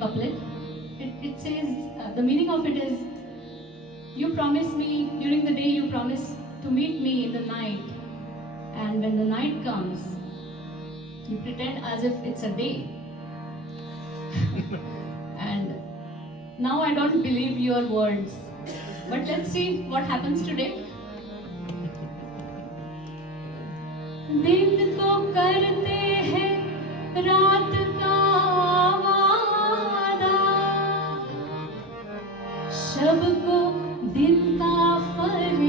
couplet. It says, the meaning of it is, you promise me during the day, you promise to meet me in the night, and when the night comes, you pretend as if it's a day. And now I don't believe your words, but let's see what happens today. दिन को करते हैं रात का वादा, शब को दिन का फरेब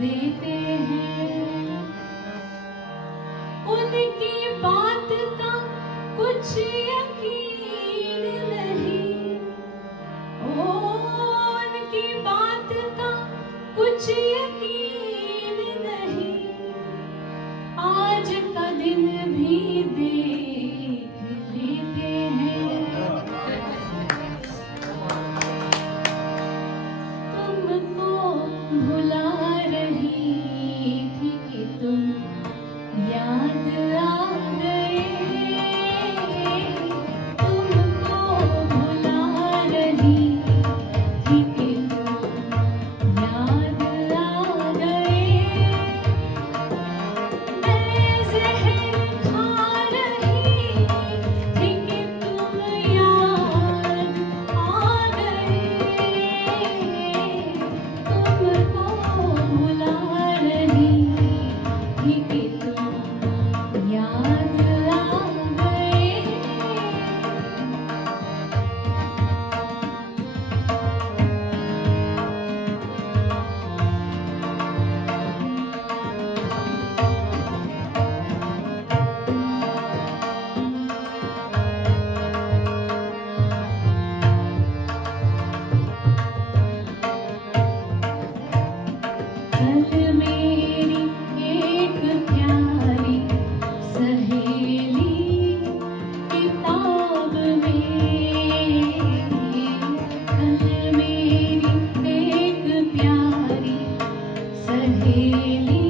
देते हैं। उनकी बात का कुछ यकीन नहीं, उनकी बात का कुछ यकीन नहीं, आज का दिन भी देख लेते हैं। तुमको भुला रही थी कि तुम याद आ गए, तुमको भुला रही थी कि तुम याद आ गए। मैं जहर खा रही थी कि तुम याद आ गए, तुमको भुला रही थी कि तुम याद आ गए। कल मेरी एक प्यारी सहेली किताब में, कल मेरी एक प्यारी सहेली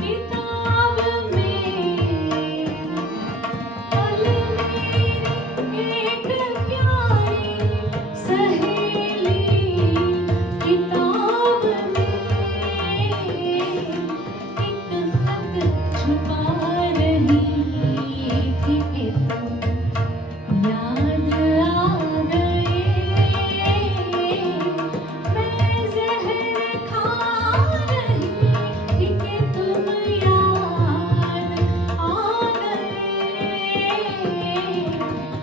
किताब में, कल मेरी एक प्यारी सहेली किताब में, एक खत छुपा रही थी कि तुम याद आ गए। मैं जहर खा रही थी कि तुम याद आ गए,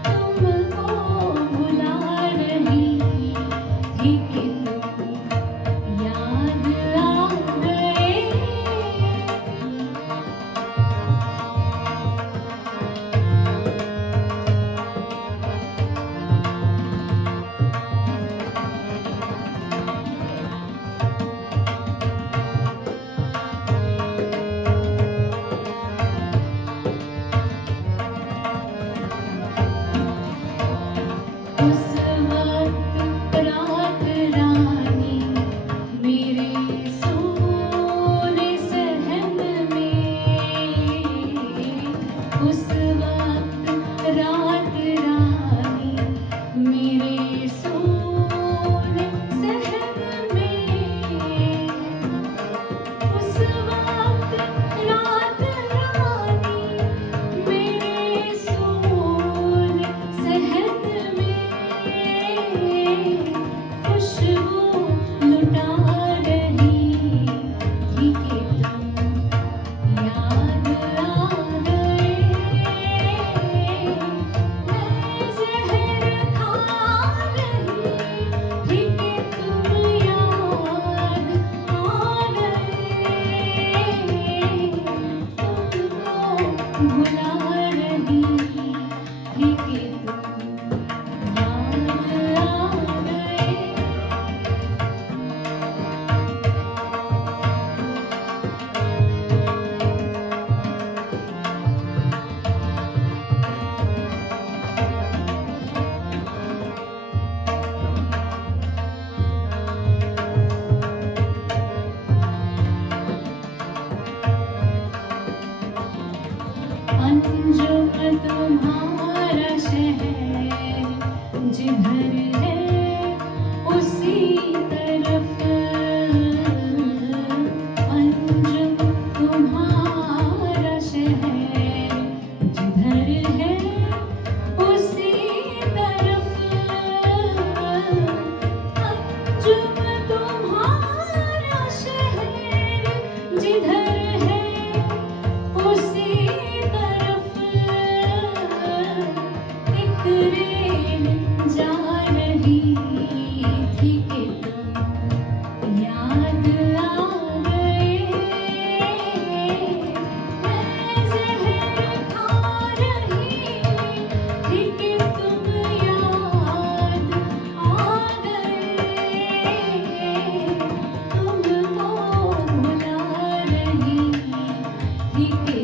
तुमको भुला रही थी कि तुम याद आ गए। उस वक्त रात रानी मेरे सोने सहन में, उस वक्त रात रानी मेरे सोने सहन में, उस वक्त रात रानी मेरे सोने सहन में, जिधर है उसी तरफ अंजुम तुम्हारा शहर, जिधर है उसी तरफ अंजुम तुम्हारा शहर, जिधर है उसी तरफ एक रेल जा रही थी कि तुम याद आ गए। मैं ज़हर खा रही थी कि तुम याद आ गए। तुमको भुला रही थी कि